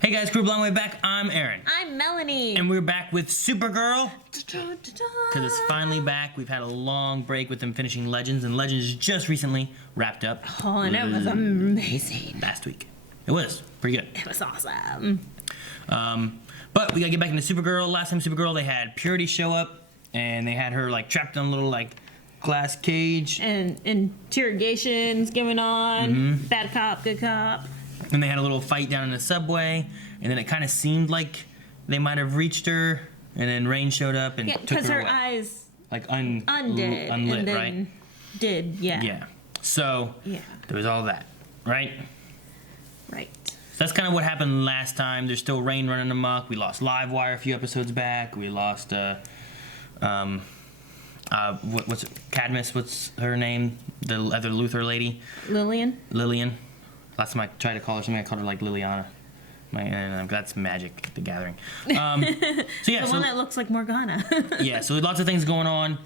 Hey guys, crew long way back. I'm Aaron. I'm Melanie. And we're back with Supergirl. Because it's finally back. We've had a long break with them finishing Legends, and Legends just recently wrapped up. Oh, and it was amazing. Last week. It was pretty good. It was awesome. But we gotta get back into Supergirl. Last time Supergirl, they had Purity show up, and they had her like trapped in a little like glass cage. And interrogations going on. Mm-hmm. Bad cop, good cop. And they had a little fight down in the subway, and then it kind of seemed like they might have reached her, and then Rain showed up and took her because her away. eyes like undid, unlit, and then right? Did, yeah. Yeah. So there was all that, right? Right. So that's kind of what happened last time. There's still Rain running amok. We lost Livewire a few episodes back. We lost what's Cadmus? What's her name? The other Luthor lady. Lillian. Last time I tried to call her something, I called her like Liliana. That's Magic the Gathering. So yeah, the one that looks like Morgana. Yeah, so lots of things going on.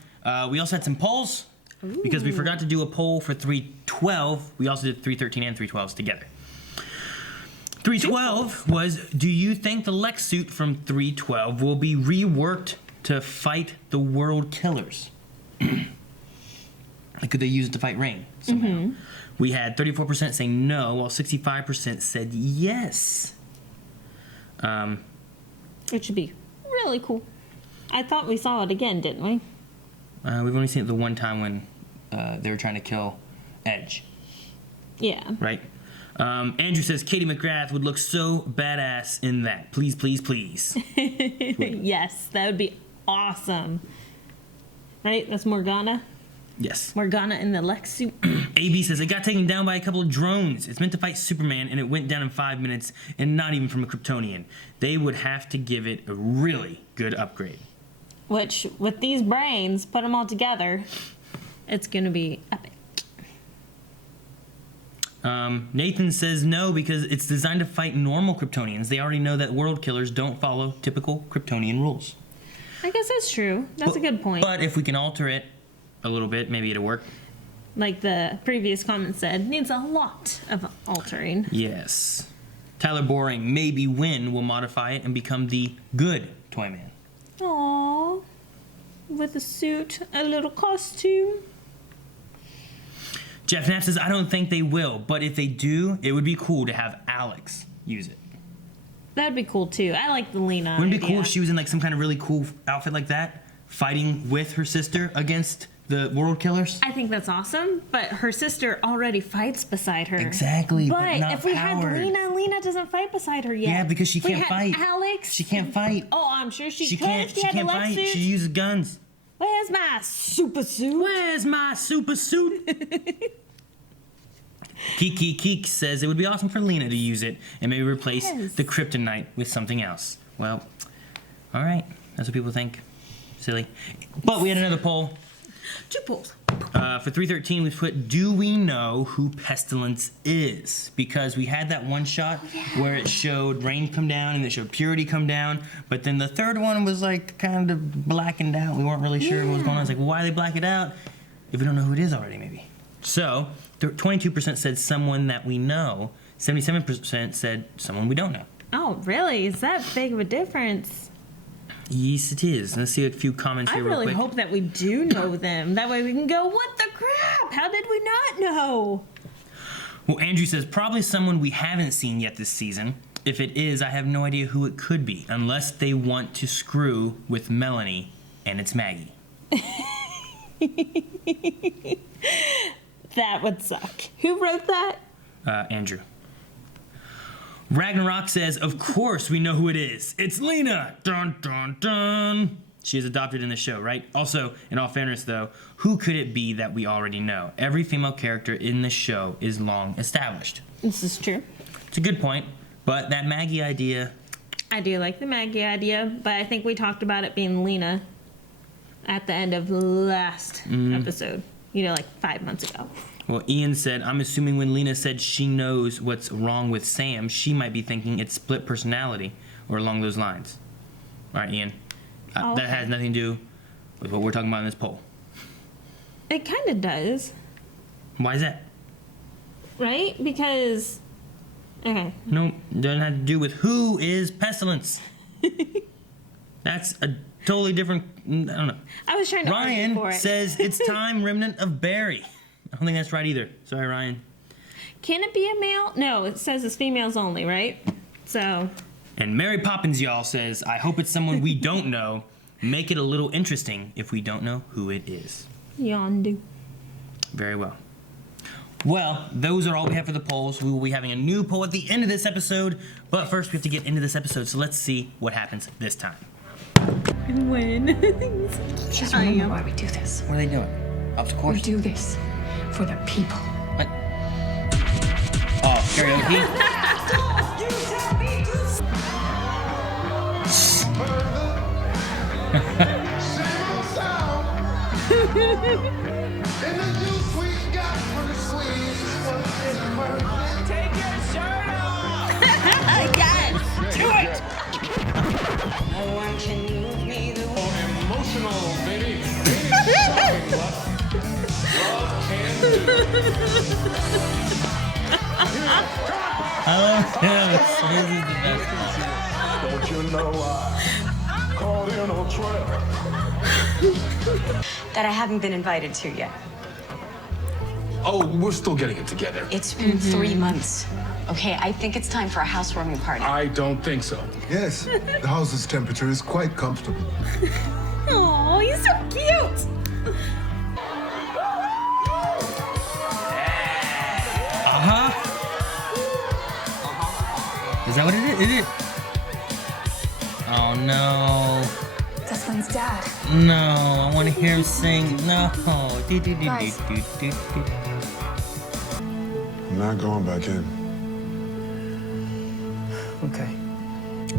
We also had some polls. Ooh. Because we forgot to do a poll for 312. We also did 313 and 312s together. 312 was, do you think the Lex suit from 312 will be reworked to fight the World Killers? Could they use it to fight Rain somehow? Mm-hmm. We had 34% saying no, while 65% said yes. Which would be really cool. I thought we saw it again, didn't we? We've only seen it the one time when they were trying to kill Edge. Yeah. Right? Andrew says Katie McGrath would look so badass in that. Please, please, please. Yes, that would be awesome. Right? That's Morgana? Yes. Morgana in the Lex suit. AB says it got taken down by a couple of drones. It's meant to fight Superman, and it went down in 5 minutes, and not even from a Kryptonian. They would have to give it a really good upgrade. Which, with these brains, put them all together, it's going to be epic. Nathan says no because it's designed to fight normal Kryptonians. They already know that world killers don't follow typical Kryptonian rules. I guess that's true. That's a good point. But if we can alter it a little bit, maybe it'll work. Like the previous comment said, needs a lot of altering. Yes. Tyler Boring, maybe Wynn will modify it and become the good Toyman. Aww. With a suit, a little costume. Jeff Knapp says, I don't think they will, but if they do, it would be cool to have Alex use it. That'd be cool too. I like the Lena Wouldn't it be cool if she was in like some kind of really cool outfit like that, fighting with her sister against the world killers? I think that's awesome, but her sister already fights beside her. Exactly, but not if we powered. had Lena doesn't fight beside her yet. Yeah, because she can't fight. Alex. She can't fight. Oh, I'm sure she could. Can't. She can't fight. She uses guns. Where's my super suit? Where's my super suit? Keek says it would be awesome for Lena to use it and maybe replace the kryptonite with something else. Well, all right. That's what people think. Silly. But we had another poll. 2 polls. For 313, we put, do we know who Pestilence is? Because we had that one shot where it showed Rain come down and it showed Purity come down. But then the third one was like kind of blackened out. We weren't really sure what was going on. It's like, well, why they black it out if we don't know who it is already, maybe? So 22% said someone that we know. 77% said someone we don't know. Oh, really? Is that big of a difference? Yes, it is. Let's see a few comments here real quick. I really hope that we do know them. That way we can go, what the crap? How did we not know? Well, Andrew says probably someone we haven't seen yet this season. If it is, I have no idea who it could be, unless they want to screw with Melanie and it's Maggie. That would suck. Who wrote that? Andrew. Ragnarok says, of course we know who it is. It's Lena! Dun, dun, dun. She is adopted in the show, right? Also, in all fairness, though, who could it be that we already know? Every female character in the show is long established. This is true. It's a good point, but that Maggie idea... I do like the Maggie idea, but I think we talked about it being Lena at the end of last episode. You know, like 5 months ago. Well, Ian said, I'm assuming when Lena said she knows what's wrong with Sam, she might be thinking it's split personality or along those lines. All right, Ian. Okay. That has nothing to do with what we're talking about in this poll. It kind of does. Why is that? Right? Because Okay. Nope, doesn't have to do with who is Pestilence. That's a totally different. I don't know. I was trying to argue for Ryan it. says it's time, remnant of Barry. I don't think that's right either. Sorry, Ryan. Can it be a male? No, it says it's females only, right? So. And Mary Poppins, y'all, says, I hope it's someone we don't know. Make it a little interesting if we don't know who it is. Yondu. Very well. Well, those are all we have for the polls. We will be having a new poll at the end of this episode. But first, we have to get into this episode. So let's see what happens this time. And win. Just remember why we do this. What are they doing? Of course. We do this for the people. What? Oh, karaoke? Take your shirt off! Yes! Do it! No one can move me the way. Emotional, baby. Love can do. I love him. This is the best. Don't you know I called in on track? That I haven't been invited to yet. Oh, we're still getting it together. It's been 3 months. Okay, I think it's time for a housewarming party. I don't think so. Yes, the house's temperature is quite comfortable. Oh, he's so cute. Is that what it is? Is it? Oh no. That's Lynn's dad. No, I want to hear him sing. No. Guys. I'm not going back in. Okay.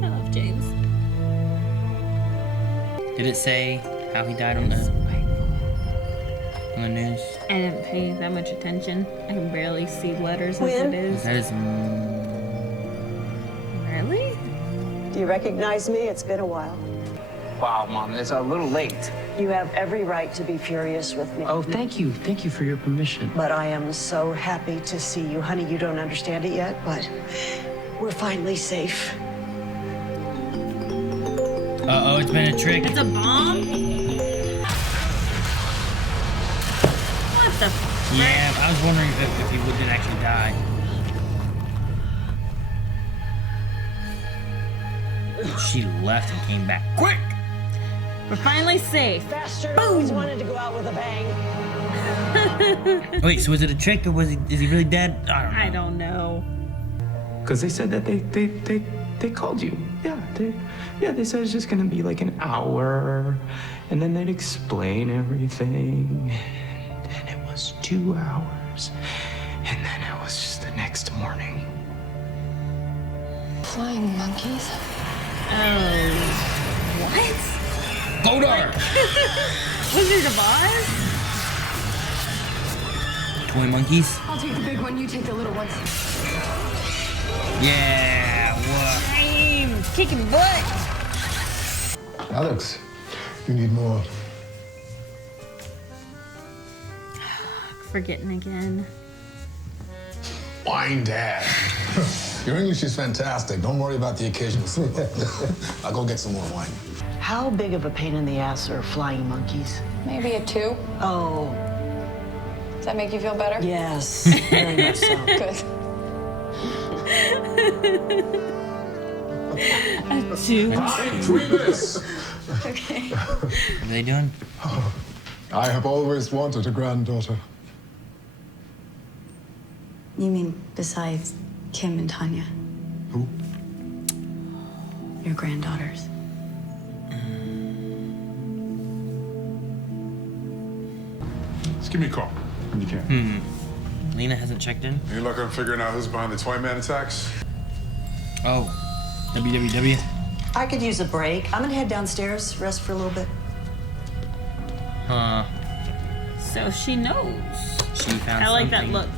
I love James. Did it say how he died on the news? I didn't pay that much attention. I can barely see letters as it is. That is. Really? Do you recognize me? It's been a while. Wow, Mom, it's a little late. You have every right to be furious with me. Oh, thank you. Thank you for your permission. But I am so happy to see you. Honey, you don't understand it yet, but we're finally safe. Uh-oh, it's been a trick. It's a bomb? What the frick? Yeah, I was wondering if he did actually die. She left and came back quick. We're finally safe. Bastard always wanted to go out with a bang. Wait, so was it a trick or is he really dead? I don't know. I don't know. Because they said that they called you. Yeah, they said it's just gonna be like an hour, and then they'd explain everything. And then it was 2 hours, and then it was just the next morning. Flying monkeys? Oh. What? Godar! Wizard of Oz? Toy monkeys? I'll take the big one, you take the little ones. Yeah, what? James, kicking butt. Alex, you need more. Forgetting again. Wine, Dad. Your English is fantastic. Don't worry about the occasional slip up. I'll go get some more wine. How big of a pain in the ass are flying monkeys? Maybe a 2. Oh, Does that make you feel better? yes, very much so. Good. Tweet this. Okay. What are they doing? I have always wanted a granddaughter. You mean besides Kim and Tanya? Who? Your granddaughters. Just give me a call when you can. Lena hasn't checked in? You luck on figuring out who's behind the Toy Man attacks? Oh, WWW? I could use a break. I'm gonna head downstairs, rest for a little bit. Huh. So she knows. She found I like that something. look.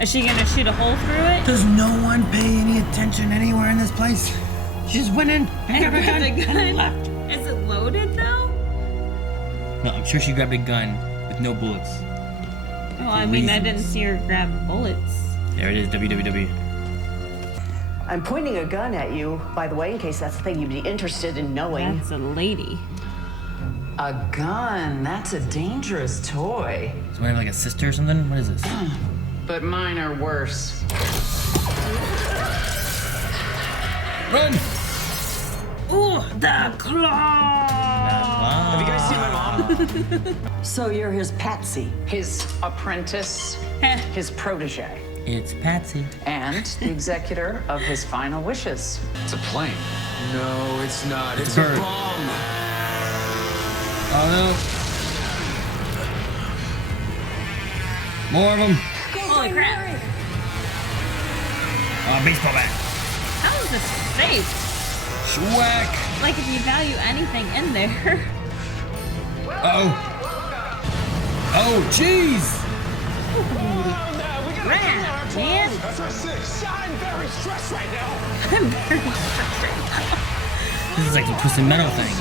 Is she gonna shoot a hole through it? Does no one pay any attention anywhere in this place? She just went in and grabbed a gun and left. Is it loaded though? No, I'm sure she grabbed a gun with no bullets. Oh, I mean, I didn't reasons. see her grab bullets. There it is, www. I'm pointing a gun at you, by the way, in case that's the thing you'd be interested in knowing. That's a lady. A gun. That's a dangerous toy. So we have like a sister or something? What is this? But mine are worse. Run! Ooh, the claw! Have you guys seen my mom? So you're his patsy, His apprentice, his protege. It's Patsy. and the executor of his final wishes. It's a plane. No, it's not. It's a a bird. bomb. Oh no. More of them. Holy crap. Oh, baseball bat. How is this safe? Schwack. Like, if you value anything in there. Uh-oh. Oh, jeez. Rad, man. That's our 6. I'm very stressed right now. This is like the Twisted Metal thing.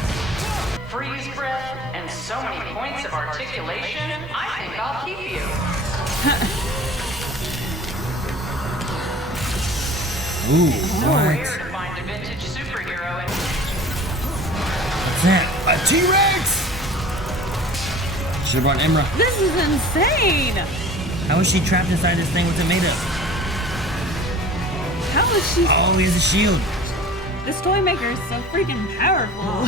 Freeze breath and so many points of articulation, I think I'll keep you. Ooh, Rare what? to find a vintage superhero and What's that? A T-Rex! Should've brought Imra. This is insane. How is she trapped inside this thing? What's it made of? How is she? Oh, he has a shield. This toy maker is so freaking powerful.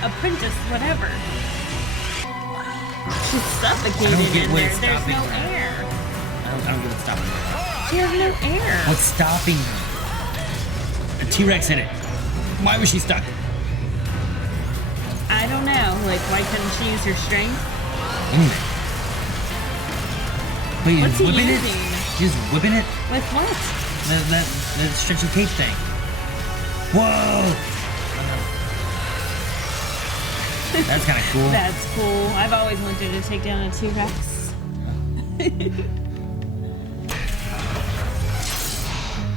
Apprentice, whatever. She's I don't suffocated get in what there. it's There's stopping no her. air. I don't get what's stopping her. She has no air. What's stopping her? A T-Rex hit it. Why was she stuck? I don't know. Like, why couldn't she use her strength? Wait, What's he whipping using? it? He's whipping it? With what? That stretchy cape thing. Whoa! That's kind of cool. That's cool. I've always wanted to take down a T-Rex.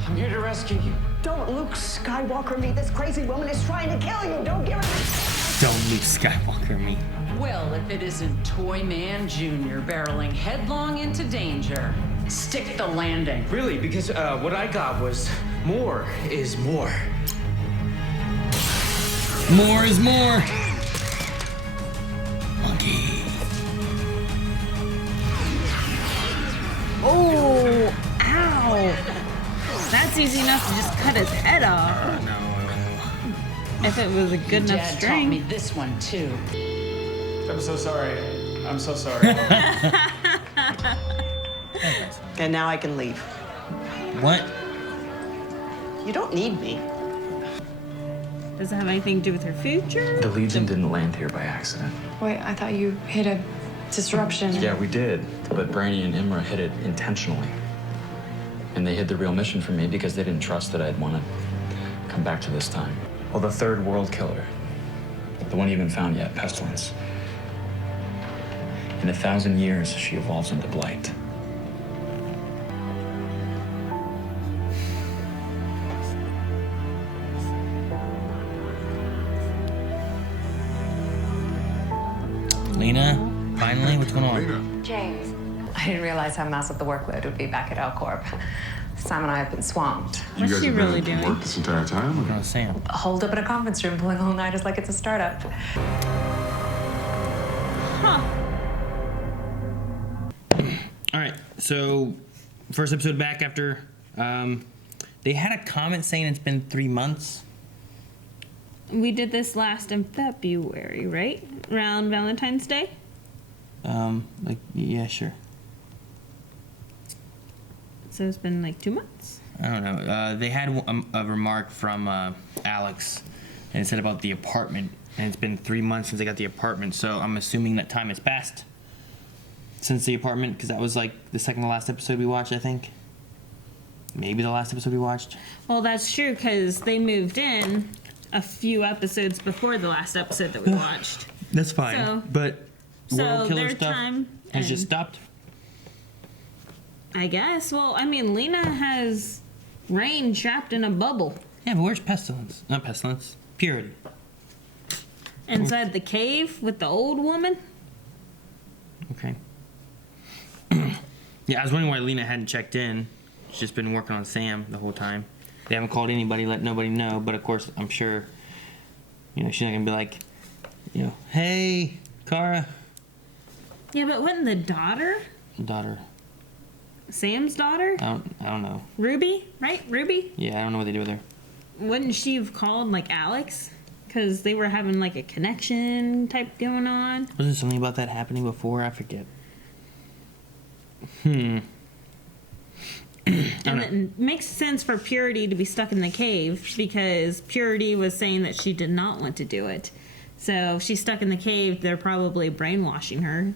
I'm here to rescue you. Don't Luke Skywalker me. This crazy woman is trying to kill you. Don't give her. Don't Luke Skywalker me. well, if it isn't Toy Man Jr. barreling headlong into danger. Stick the landing. Really? Because what I got was more is more. More is more. Monkey. Oh, ow. That's easy enough to just cut his head off. No. If it was a good enough Dad taught me string. this one too. I'm so sorry. I'm so sorry. And now I can leave. What? You don't need me. Does it have anything to do with her future? The Legion didn't land here by accident. Wait, I thought you hit a disruption. Yeah, we did. But Brainy and Imra hit it intentionally. And they hid the real mission from me because they didn't trust that I'd want to come back to this time. Well, the third world killer, the one you haven't found yet, Pestilence. In 1,000 years, she evolves into Blight. Lena, finally, what's going on? James. I didn't realize how massive the workload would be back at L Corp. Sam and I have been swamped. What's she really doing? Work this entire time? Oh, Sam. Holed up in a conference room pulling all-nighters like it's a startup. Huh. All right, so first episode back after they had a comment saying it's been 3 months. We did this last in February, right? Around Valentine's Day? Yeah, sure. So it's been like 2 months? I don't know. They had a remark from Alex, and it said about the apartment, and it's been 3 months since they got the apartment, so I'm assuming that time has passed since the apartment, because that was like the second to last episode we watched, I think. Maybe the last episode we watched. Well, that's true, because they moved in a few episodes before the last episode that we watched. That's fine, So- but so World Killer their stuff time has just and- stopped. I guess. Well, I mean, Lena has Rain trapped in a bubble Yeah, but where's Pestilence? Not Pestilence. Purity. inside the cave with the old woman. Okay. Yeah, I was wondering why Lena hadn't checked in. She's just been working on Sam the whole time. They haven't called anybody, let nobody know. But of course, I'm sure, she's not gonna be like, hey, Kara. Yeah, but wouldn't the daughter? Sam's daughter? I don't know. Ruby, right? Ruby? Yeah, I don't know what they do with her. Wouldn't she have called, like, Alex? Because they were having, like, a connection type going on. Wasn't something about that happening before? I forget. And it makes sense for Purity to be stuck in the cave because Purity was saying that she did not want to do it. So if she's stuck in the cave, they're probably brainwashing her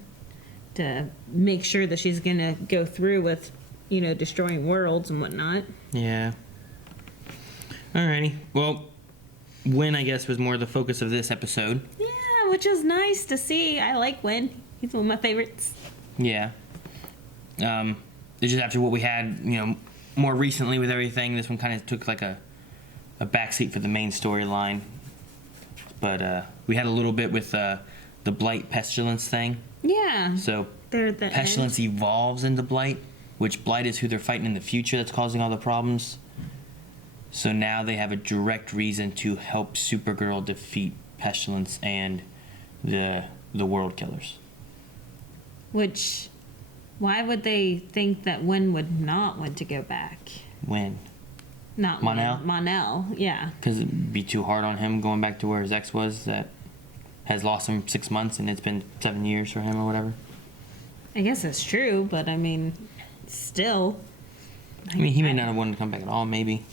to make sure that she's going to go through with, destroying worlds and whatnot. Yeah. Alrighty. Well, Wynn, I guess, was more the focus of this episode. Yeah, which is nice to see. I like Wynn. He's one of my favorites. Yeah. It's just after what we had, more recently with everything, this one kind of took like a backseat for the main storyline. But we had a little bit with the blight pestilence thing. Yeah. So they're at the pestilence evolves into blight, which blight is who they're fighting in the future that's causing all the problems. So now they have a direct reason to help Supergirl defeat pestilence and the world killers. Which, why would they think that Wynn would not want to go back? When? Not Mon-El? Mon-El, yeah. Because it'd be too hard on him going back to where his ex was that has lost him 6 months and it's been 7 years for him or whatever. I guess that's true, but I mean, still. I mean, he may not have wanted to come back at all, maybe.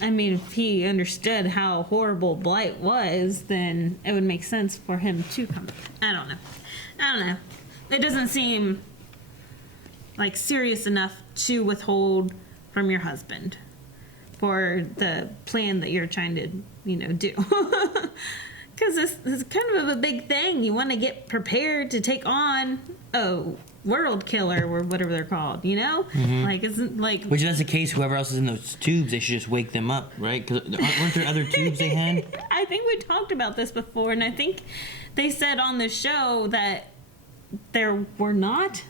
I mean, if he understood how horrible blight was, then it would make sense for him to come back. I don't know. It doesn't seem like serious enough to withhold from your husband for the plan that you're trying to, do. Because this is kind of a big thing. You want to get prepared to take on a world killer or whatever they're called, Mm-hmm. Like, isn't like... Which, if that's the case, whoever else is in those tubes, they should just wake them up, right? Because weren't there other tubes they had? I think we talked about this before, and I think they said on the show that there were not.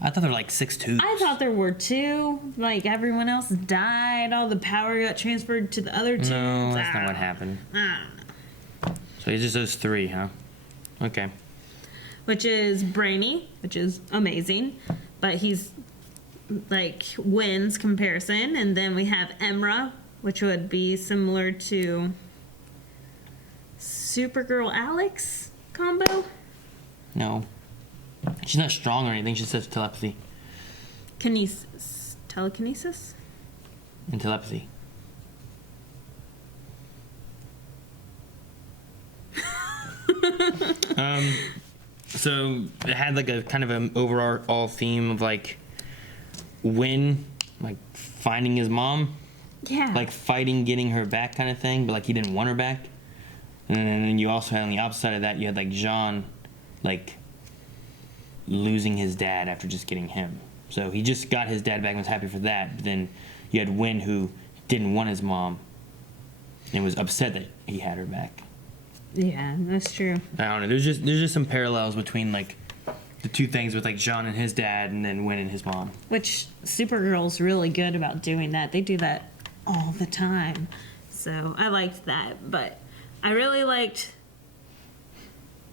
I thought there were like 6 tubes. I thought there were 2. Like, everyone else died. All the power got transferred to the other tubes. No, that's not what happened. I don't know. So it's just those 3, huh? Okay. Which is Brainy, which is amazing. But he's, like, Wynn's comparison. And then we have Emra, which would be similar to Supergirl Alex combo. No. She's not strong or anything. She says telepathy. Telekinesis? And telepathy. So it had like a kind of an overall theme of like Wynn, like finding his mom. Yeah. Like fighting getting her back kind of thing, but like he didn't want her back. And then you also had on the opposite side of that, you had like Jean, like losing his dad after just getting him. So he just got his dad back and was happy for that. But then you had Wynn who didn't want his mom and was upset that he had her back. Yeah, that's true. I don't know. There's just some parallels between like the two things with like Jean and his dad and then Wynn and his mom. Which Supergirl's really good about doing that. They do that all the time. So I liked that. But I really liked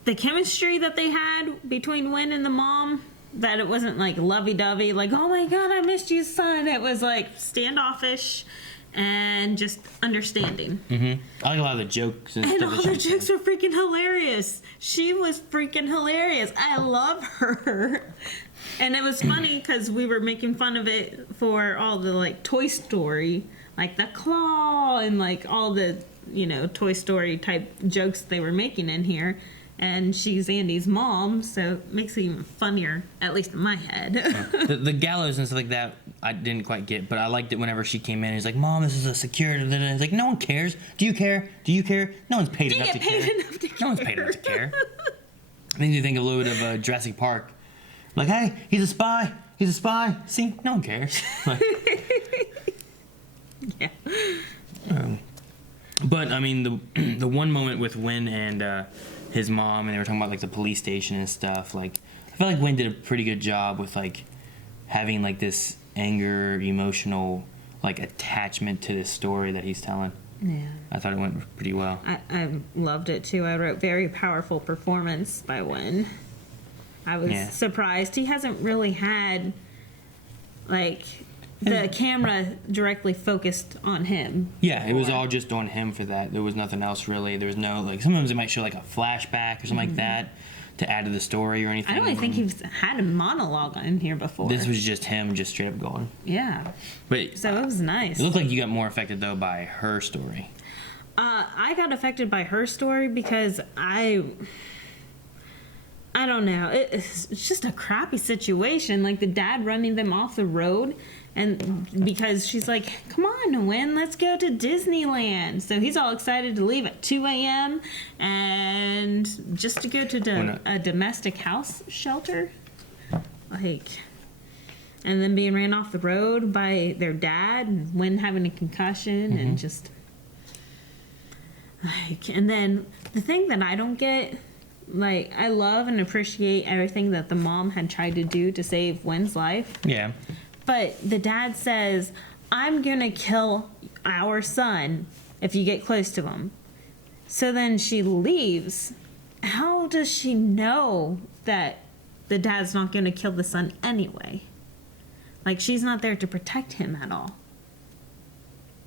the chemistry that they had between Wynn and the mom. That it wasn't like lovey-dovey, like, oh my god, I missed you, son. It was like standoffish and just understanding. Mm-hmm. I like a lot of the jokes and stuff. And all the jokes were freaking hilarious. She was freaking hilarious. I love her. And it was funny because we were making fun of it for all the like Toy Story, like the claw and like all the, you know, Toy Story type jokes they were making in here. And she's Andy's mom, so it makes it even funnier, at least in my head. the gallows and stuff like that, I didn't quite get, but I liked it whenever she came in. He's like, Mom, this is a security. It's like, no one cares. Do you care? Do you care? No one's paid enough to care. No one's paid enough to care. I think you think a little bit of Jurassic Park. Like, hey, he's a spy. He's a spy. See, no one cares. Yeah. But, I mean, the one moment with Wynn and his mom, and they were talking about, like, the police station and stuff, like, I feel like Wynn did a pretty good job with, like, having, like, this anger, emotional, like, attachment to this story that he's telling. Yeah. I thought it went pretty well. I loved it too. I wrote very powerful performance by Wynn. I was surprised. He hasn't really had, like, the camera directly focused on him. Yeah, it was all just on him for that. There was nothing else really. There was no, like, sometimes it might show like a flashback or something like that to add to the story or anything. I don't really think he's had a monologue in here before. This was just him just straight up going. Yeah. But so it was nice. It looked like you got more affected though by her story. I got affected by her story because I don't know. It's just a crappy situation. Like the dad running them off the road, and because she's like, "Come on, Wynn, let's go to Disneyland." So he's all excited to leave at 2 a.m. and just to go to a domestic house shelter, like, and then being ran off the road by their dad, and Wynn having a concussion, and just like, and then the thing that I don't get. Like, I love and appreciate everything that the mom had tried to do to save Wynn's life. Yeah. But the dad says, "I'm going to kill our son if you get close to him." So then she leaves. How does she know that the dad's not going to kill the son anyway? Like, she's not there to protect him at all.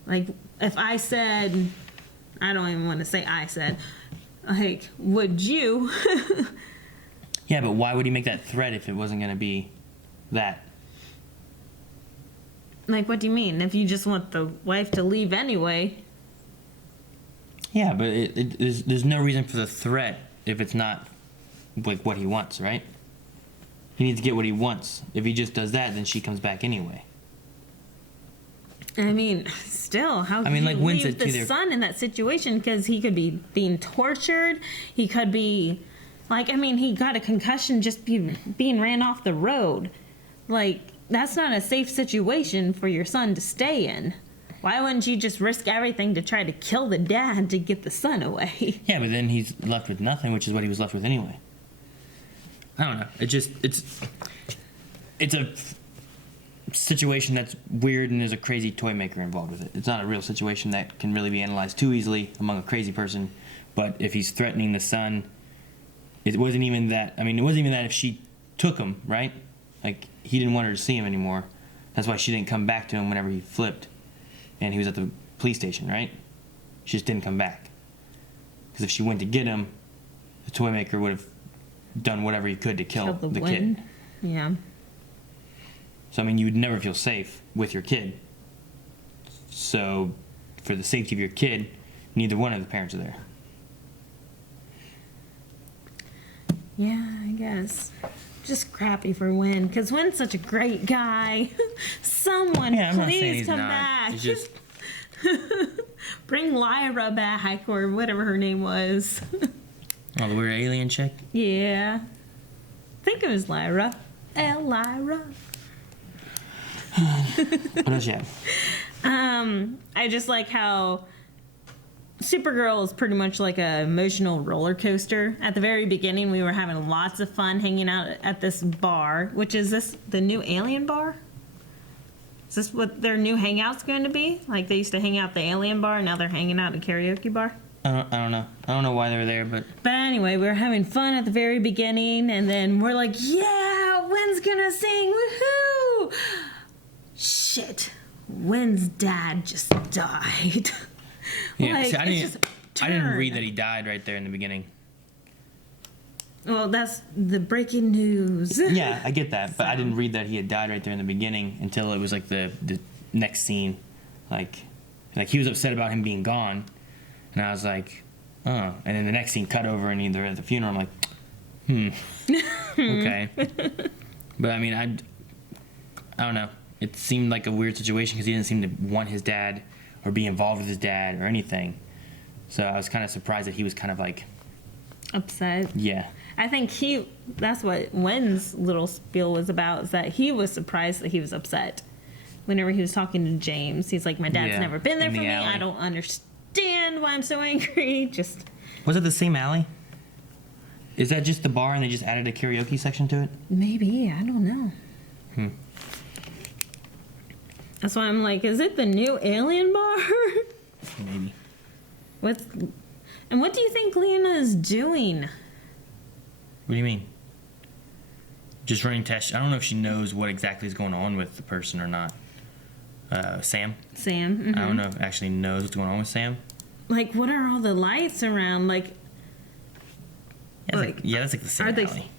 Like, if I said, I don't even want to say I said, like, would you? Yeah, but why would he make that threat if it wasn't going to be that? Like, what do you mean? If you just want the wife to leave anyway? Yeah, but there's no reason for the threat if it's not like what he wants, right? He needs to get what he wants. If he just does that, then she comes back anyway. I mean, still, how can you leave the son in that situation? Because he could be being tortured. He could be, like, I mean, he got a concussion just being ran off the road. Like, that's not a safe situation for your son to stay in. Why wouldn't you just risk everything to try to kill the dad to get the son away? Yeah, but then he's left with nothing, which is what he was left with anyway. I don't know. It's a situation that's weird, and there's a crazy toy maker involved with it. It's not a real situation that can really be analyzed too easily among a crazy person. But if he's threatening the son, it wasn't even that. I mean, it wasn't even that if she took him, right? Like, he didn't want her to see him anymore. That's why she didn't come back to him whenever he flipped and he was at the police station, right? She just didn't come back. Because if she went to get him, the toy maker would have done whatever he could to kill the kid. Yeah. So, I mean, you would never feel safe with your kid. So, for the safety of your kid, neither one of the parents are there. Yeah, I guess. Just crappy for Wynn, because Wynn's such a great guy. Someone, please come back. He's just... Bring Lyra back, or whatever her name was. Oh, the weird alien chick? Yeah. I think it was Lyra. Lyra. What else you have? I just like how Supergirl is pretty much like an emotional roller coaster. At the very beginning, we were having lots of fun hanging out at this bar, which is this the new alien bar? Is this what their new hangout's going to be? Like, they used to hang out at the alien bar, and now they're hanging out at a karaoke bar? I don't know. I don't know why they were there, but... But anyway, we were having fun at the very beginning, and then we're like, yeah, Wynn's gonna sing, woohoo! Shit, Wynn's dad just died. Yeah, like, see, I didn't read that he died right there in the beginning. Well, that's the breaking news. Yeah, I get that, but I didn't read that he had died right there in the beginning until it was like the next scene. Like he was upset about him being gone, and I was like, oh. And then the next scene cut over, and they're at the funeral. I'm like, okay. But I mean, I don't know. It seemed like a weird situation because he didn't seem to want his dad or be involved with his dad or anything. So I was kind of surprised that he was kind of like upset. Yeah. I think that's what Wynn's little spiel was about, is that he was surprised that he was upset. Whenever he was talking to James, he's like, my dad's never been there for me. Alley. I don't understand why I'm so angry. Just. Was it the same alley? Is that just the bar and they just added a karaoke section to it? Maybe. I don't know. That's why I'm like, is it the new Alien bar? Maybe. What do you think Lena is doing? What do you mean? Just running tests. I don't know if she knows what exactly is going on with the person or not. Sam? Sam. Mm-hmm. I don't know if it actually knows what's going on with Sam. Like, what are all the lights around? Like, Yeah, that's like the same alley.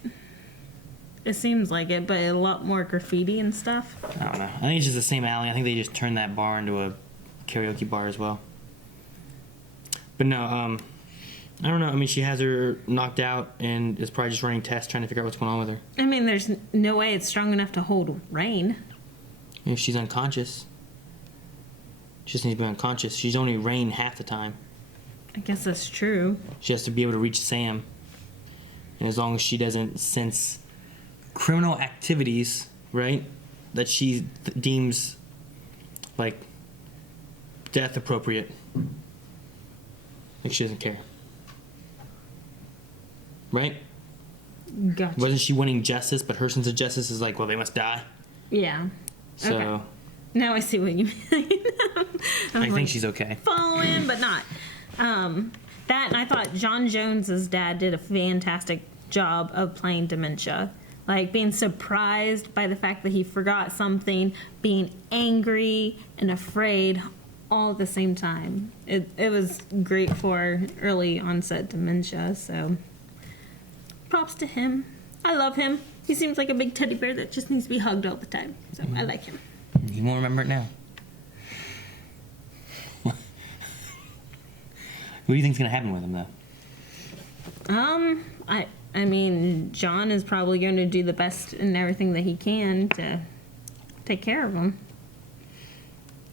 It seems like it, but a lot more graffiti and stuff. I don't know. I think it's just the same alley. I think they just turned that bar into a karaoke bar as well. But no, I don't know. I mean, she has her knocked out and is probably just running tests trying to figure out what's going on with her. I mean, there's no way it's strong enough to hold Rain. If she's unconscious. She just needs to be unconscious. She's only Rain half the time. I guess that's true. She has to be able to reach Sam. And as long as she doesn't sense criminal activities, right, that she deems, like, death appropriate, like, she doesn't care. Right? Gotcha. Wasn't she wanting justice, but her sense of justice is like, well, they must die? Yeah. So... Okay. Now I see what you mean. I think she's okay. Following, but not. That, and I thought John Jones's dad did a fantastic job of playing dementia. Like, being surprised by the fact that he forgot something, being angry and afraid all at the same time. It was great for early onset dementia, so props to him. I love him. He seems like a big teddy bear that just needs to be hugged all the time, so I like him. You won't remember it now. What do you think's gonna happen with him, though? I mean, John is probably going to do the best and everything that he can to take care of him.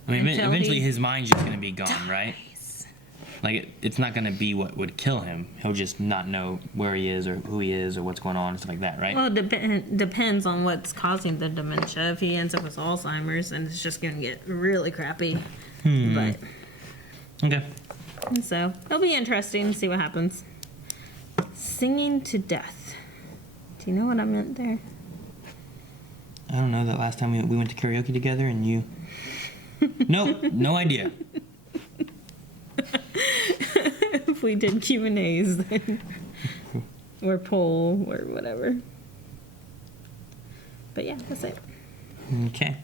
I mean, Until eventually he his mind's just gonna be gone, right? Like, it's not gonna be what would kill him. He'll just not know where he is or who he is or what's going on and stuff like that, right? Well, it depends on what's causing the dementia. If he ends up with Alzheimer's, then it's just going to get really crappy. But Okay. so it'll be interesting to see what happens. Singing to death. Do you know what I meant there? I don't know, that last time we went to karaoke together and you... Nope, no idea. If we did Q&As, then... or poll, or whatever. But yeah, that's it. Okay.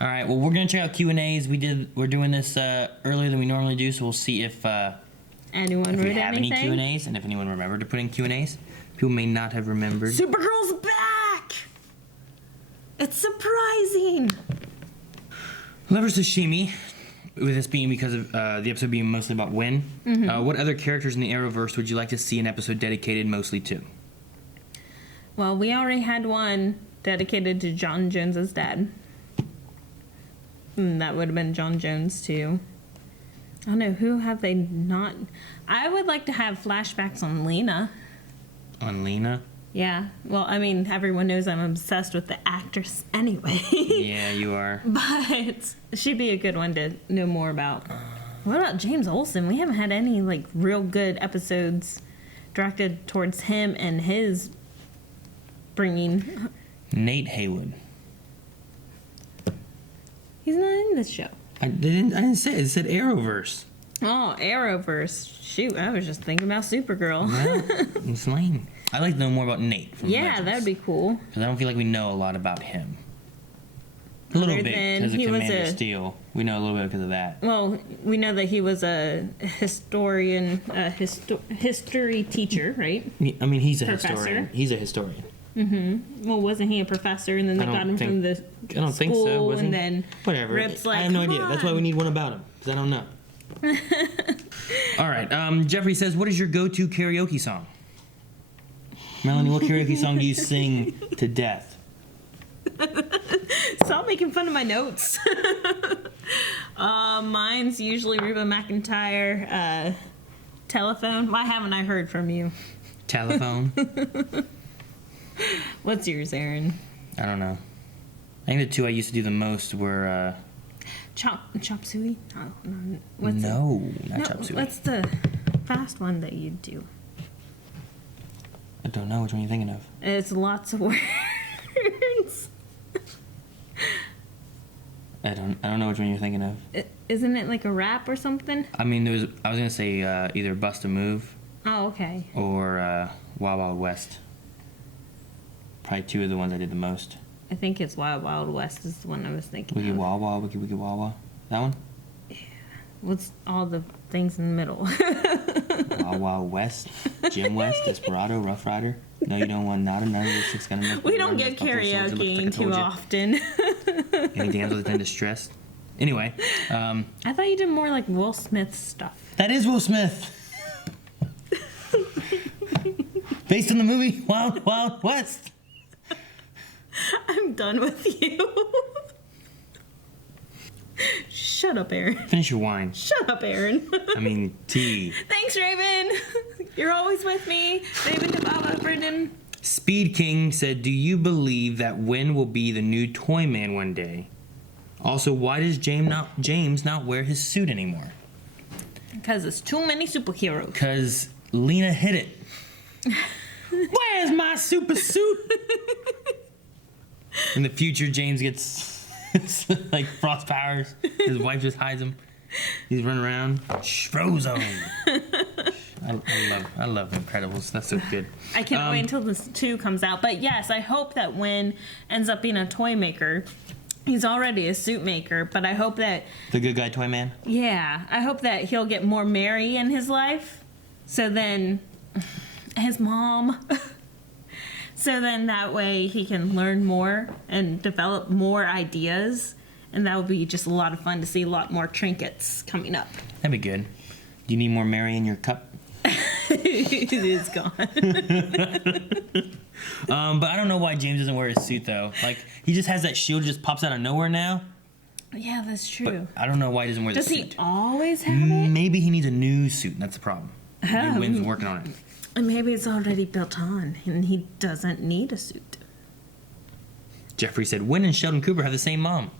All right. Well, we're gonna check out Q&As. We're doing this earlier than we normally do, so we'll see if Anyone we read have anything? any Q&As and if anyone remembered to put in Q&As. People may not have remembered. Supergirl's back! It's surprising! Lover Sashimi, with this being because of the episode being mostly about Win. What other characters in the Arrowverse would you like to see an episode dedicated mostly to? Well, we already had one dedicated to John Jones's dad. And that would have been John Jones, too. I don't know, who have they not... I would like to have flashbacks on Lena. On Lena? Yeah. Well, I mean, everyone knows I'm obsessed with the actress anyway. Yeah, you are. But she'd be a good one to know more about. What about James Olsen? We haven't had any, like, real good episodes directed towards him and his bringing... Nate Haywood. He's not in this show. I didn't say it. It said Arrowverse. Oh, Arrowverse. Shoot, I was just thinking about Supergirl. Well, it's lame. I'd like to know more about Nate from Yeah, Legends, that'd be cool. because I don't feel like we know a lot about him. A little Other bit than because of he was Commander a- Steel. We know a little bit because of that. Well, we know that he was a historian, history teacher, right? I mean, he's a Professor. historian. He's a historian. Well, wasn't he a professor? And then they I don't got him think- from the I don't think so. school, Was and he? then Whatever. Rip's like, I have no "Come idea. That's why we on." need one about him, because I don't know. All right. Jeffrey says, what is your go-to karaoke song? Melanie, what karaoke song do you sing to death? Stop making fun of my notes. Mine's usually Reba McEntire, Telephone. Why haven't I heard from you? Telephone? What's yours, Aaron? I don't know. I think the two I used to do the most were... Chop Suey? Oh, no. What's no, it? not No, Chop Suey. what's the fast one that you do? I don't know. Which one are you thinking of? It's lots of words. I don't know which one you're thinking of. Isn't it like a rap or something? I mean, I was gonna say either Bust a Move Oh, okay. or Wild Wild West. Probably two of the ones I did the most. I think it's Wild Wild West is the one I was thinking Wiki of. Wah Wah, Wiki Wiki Wah Wah. That one? What's all the things in the middle? Wild Wild West, Jim West, Desperado, Rough Rider. No, you don't want none of those 6 gun enough. We don't get karaokeing too often. Any damsels in distress. Anyway, I thought you did more like Will Smith stuff. that is Will Smith. Based on the movie Wild Wild West. I'm done with you. Shut up, Aaron. Finish your wine. Shut up, Aaron. I mean, tea. Thanks, Raven. You're always with me. Raven to Baba, Brendan. Speed King said, do you believe that Wynn will be the new Toy Man one day? Also, why does James not wear his suit anymore? Because it's too many superheroes. Because Lena hit it. Where's my super suit? In the future, James gets like frost powers. His wife just hides him. He's running around. Frozone. I love Incredibles. That's so good. I can't wait until this 2 comes out. But yes, I hope that Wynn ends up being a toy maker. He's already a suit maker, but I hope that... The good guy Toy Man? Yeah, I hope that he'll get more Mary in his life. So then... His mom... So then that way he can learn more and develop more ideas. And that would be just a lot of fun to see a lot more trinkets coming up. That'd be good. Do you need more Mary in your cup? It is gone. But I don't know why James doesn't wear his suit, though. Like, he just has that shield just pops out of nowhere now. Yeah, that's true. But I don't know why he doesn't wear the suit. Does he always have it? Maybe he needs a new suit. That's the problem. Maybe Wynn's working on it. And maybe it's already built on and he doesn't need a suit. Jeffrey said, Wynn and Sheldon Cooper have the same mom.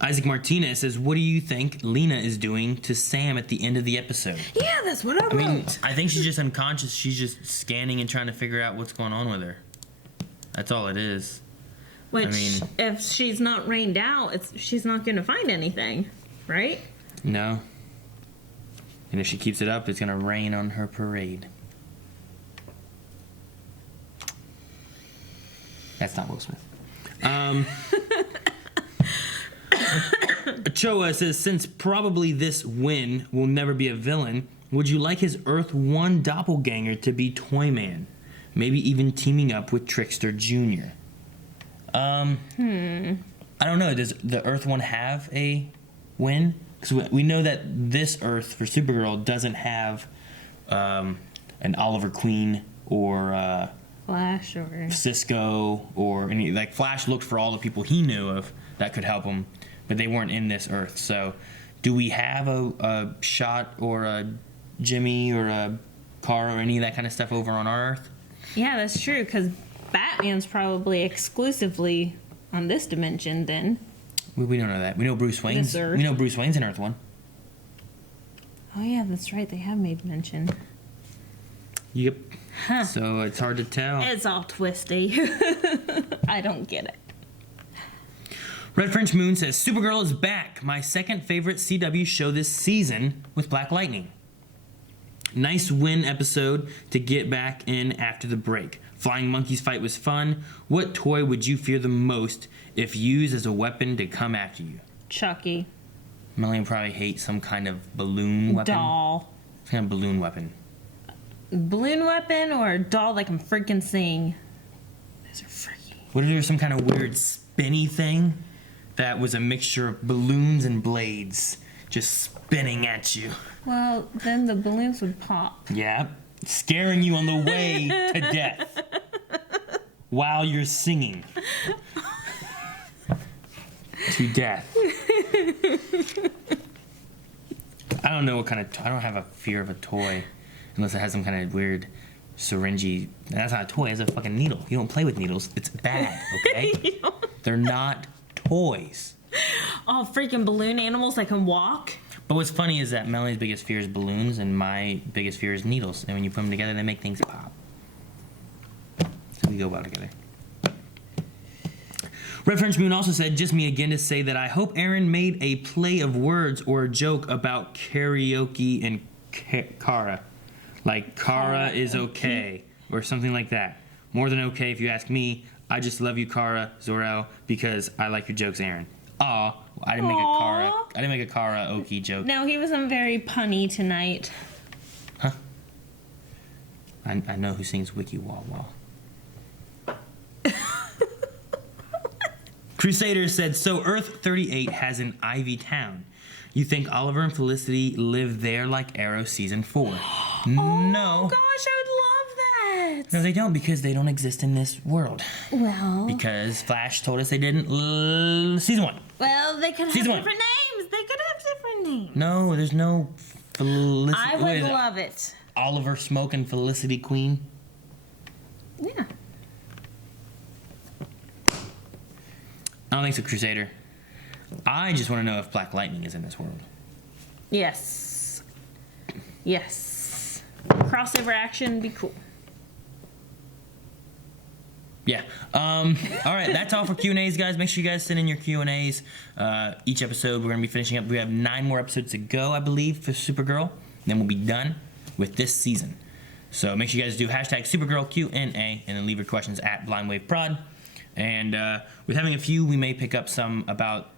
Isaac Martinez says, what do you think Lena is doing to Sam at the end of the episode? Yeah, that's what I mean, wrote. I think she's just unconscious. She's just scanning and trying to figure out what's going on with her. That's all it is. Which, if she's not rained out, she's not going to find anything, right? No. And if she keeps it up, it's going to rain on her parade. That's not Will Smith. Ochoa says, since probably this Wynn will never be a villain, would you like his Earth 1 doppelganger to be Toyman? Maybe even teaming up with Trickster Jr. I don't know. Does the Earth 1 have a Wynn? Because we know that this Earth for Supergirl doesn't have an Oliver Queen or Flash or Cisco or any. Like, Flash looked for all the people he knew of that could help him, but they weren't in this Earth. So do we have a Schott or a Jimmy or a Kara or any of that kind of stuff over on our Earth? Yeah, that's true, because Batman's probably exclusively on this dimension then. We don't know that. We know Bruce Wayne's. We know Bruce Wayne's in Earth 1. Oh yeah, that's right. They have made mention. Yep. Huh. So it's hard to tell. It's all twisty. I don't get it. Red French Moon says, Supergirl is back. My second favorite CW show this season with Black Lightning. Nice win episode to get back in after the break. Flying Monkeys fight was fun. What toy would you fear the most if used as a weapon to come after you? Chucky. Melanie would probably hate some kind of balloon weapon. Doll. Some kind of balloon weapon. Balloon weapon or a doll that can freaking sing? Those are freaky. What if there was some kind of weird spinny thing that was a mixture of balloons and blades just spinning at you? Well, then the balloons would pop. Yeah, scaring you on the way to death while you're singing to death. I don't know what kind of. I don't have a fear of a toy unless it has some kind of weird syringy. That's not a toy. It's a fucking needle. You don't play with needles. It's bad. Okay. They're not toys. Oh, freaking balloon animals that can walk. But what's funny is that Melanie's biggest fear is balloons, and my biggest fear is needles. And when you put them together, they make things pop. So we go well together. Red French Moon also said, just me again to say that I hope Aaron made a play of words or a joke about karaoke and Kara. Like, Kara is okay, or something like that. More than okay if you ask me. I just love you, Kara, Zor-El, because I like your jokes, Aaron. Aw, I didn't make a karaoke joke. No, he wasn't very punny tonight. Huh? I know who sings Wiki Wah Wah. Crusader said, so Earth 38 has an Ivy Town. You think Oliver and Felicity live there like Arrow Season 4? No. Oh, gosh, I would love that. No, they don't, because they don't exist in this world. Well. Because Flash told us they didn't. Season 1. Well, they could have Season different names. They could have different names. No, there's no Felicity. I would love it. Oliver Smoke and Felicity Queen. Yeah. I don't think so, Crusader. I just want to know if Black Lightning is in this world. Yes. Yes. Crossover action would be cool. Yeah. All right, that's all for Q&As, guys. Make sure you guys send in your Q&As. Each episode, we're going to be finishing up. We have 9 more episodes to go, I believe, for Supergirl. Then we'll be done with this season. So make sure you guys do hashtag Supergirl Q&A and then leave your questions at BlindWaveProd. And with having a few, we may pick up some about,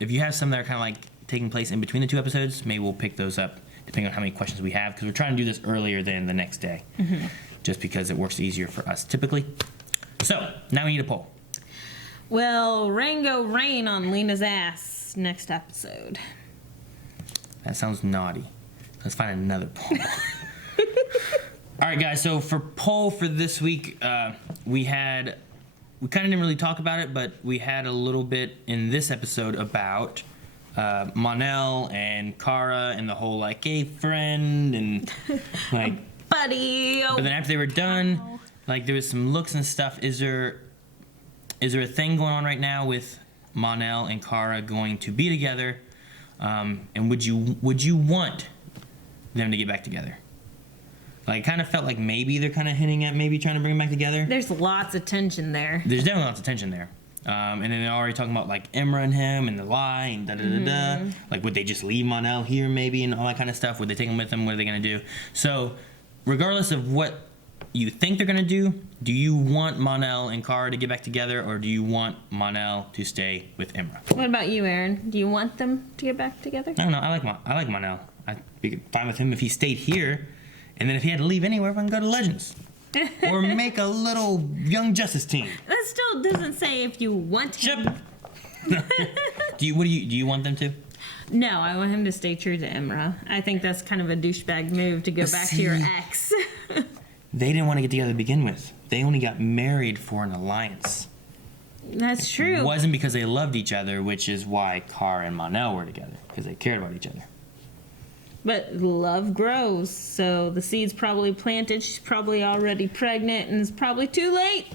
if you have some that are kind of like taking place in between the 2 episodes, maybe we'll pick those up depending on how many questions we have, because we're trying to do this earlier than the next day, just because it works easier for us typically. So, now we need a poll. Well, Rango rain on Lena's ass next episode. That sounds naughty. Let's find another poll. All right, guys, so for poll for this week, we kind of didn't really talk about it, but we had a little bit in this episode about Mon-El and Kara and the whole, like, hey, friend, and, like... Buddy! But then after they were done, like, there was some looks and stuff. Is there a thing going on right now with Mon-El and Kara going to be together? And would you want them to get back together? Like, kind of felt like maybe they're kind of hinting at maybe trying to bring them back together. There's lots of tension there. There's definitely lots of tension there. And then they're already talking about, like, Imra and him and the lie and da-da-da-da. Like, would they just leave Mon-El here maybe and all that kind of stuff? Would they take him with them? What are they going to do? So, regardless of what you think they're going to do you want Mon-El and Kara to get back together, or do you want Mon-El to stay with Imra? What about you, Aaron? Do you want them to get back together? I don't know. I like Mon-El. I'd be fine with him if he stayed here, and then if he had to leave anywhere, I can go to Legends. Or make a little Young Justice team. That still doesn't say if you want him. Do you want them to? No, I want him to stay true to Imra. I think that's kind of a douchebag move to go back to your ex. They didn't want to get together to begin with. They only got married for an alliance. That's true. It wasn't because they loved each other, which is why Kara and Mon-El were together, because they cared about each other. But love grows, so the seed's probably planted. She's probably already pregnant, and it's probably too late.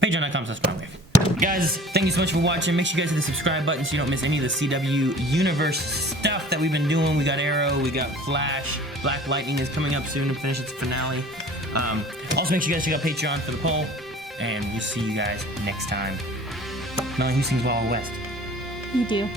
Patreon.com/BlindWave. Guys, thank you so much for watching. Make sure you guys hit the subscribe button so you don't miss any of the CW Universe stuff that we've been doing. We got Arrow, we got Flash, Black Lightning is coming up soon to finish its finale. Also, make sure you guys check out Patreon for the poll, and we'll see you guys next time. Melanie, who sings Wild West? You do.